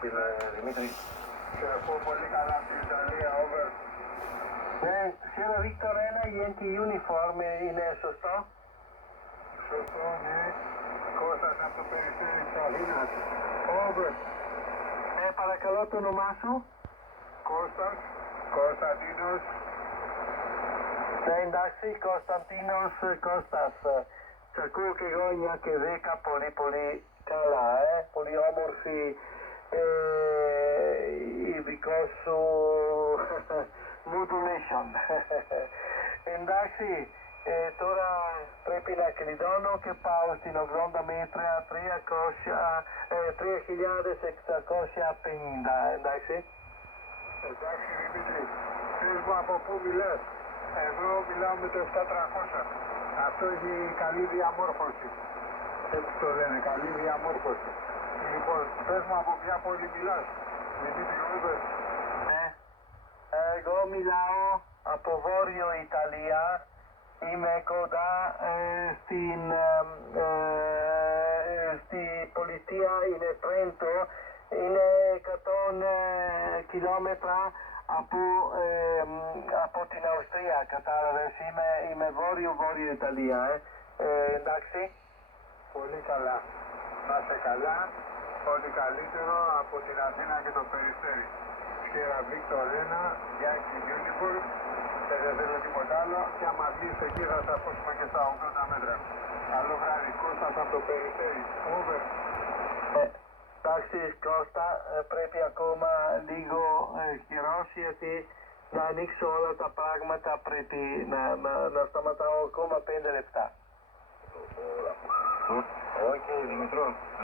πήρα, Δημήτρη. Σε ακούω πολύ καλά από την Ιταλία, over. Ναι, Sierra Victor 1, Yankee Uniform, είναι σωστό? Σωστό, ναι. Κώστας από το Περιστέρι της Αθήνας. Over. Παρακαλώ το όνομά σου. Κώστας, Κωνσταντίνος. Ναι, εντάξει, Κωνσταντίνος Κώστας. Σ' ακούω και εγώ 9 και 10 πολύ πολύ καλά, πολύ όμορφη η δικό σου modulation. Εντάξει, τώρα πρέπει να κλειδώνω και πάω στην 80 μέτρα 3.650, εντάξει. Εντάξει, Δημήτρη. Πες μου από πού μιλάς. Εδώ μιλάω με το 700. Αυτό έχει καλή διαμόρφωση. Έτσι το λένε, καλή διαμόρφωση. Λοιπόν, πες μου από ποια πόλη μιλάς. Δημήτρη, over. Εγώ μιλάω από Βόρειο Ιταλία. Είμαι κοντά στη πολιτεία, είναι Τρέντο, είναι 100 χιλιόμετρα από την Αυστρία, κατάλαβες, είμαι Βόρειο Ιταλία, εντάξει. Πολύ καλά. Να είσαι καλά. Ό,τι καλύτερο από την Αθήνα και το Περιστέρι. Sierra Victor 1, Yankee Uniform. Δεν θέλω τίποτα άλλο. Και άμα βγεις εκεί θα σε ακούσουμε και στα 80 μέτρα. Καλό βράδυ. Κώστας από το Περιστέρι. Over. Εντάξει, Κώστα, πρέπει ακόμα λίγο καιρός, γιατί να ανοίξω όλα τα πράγματα, πρέπει να σταματάω ακόμα 5 λεπτά. Οκ, Δημητρό.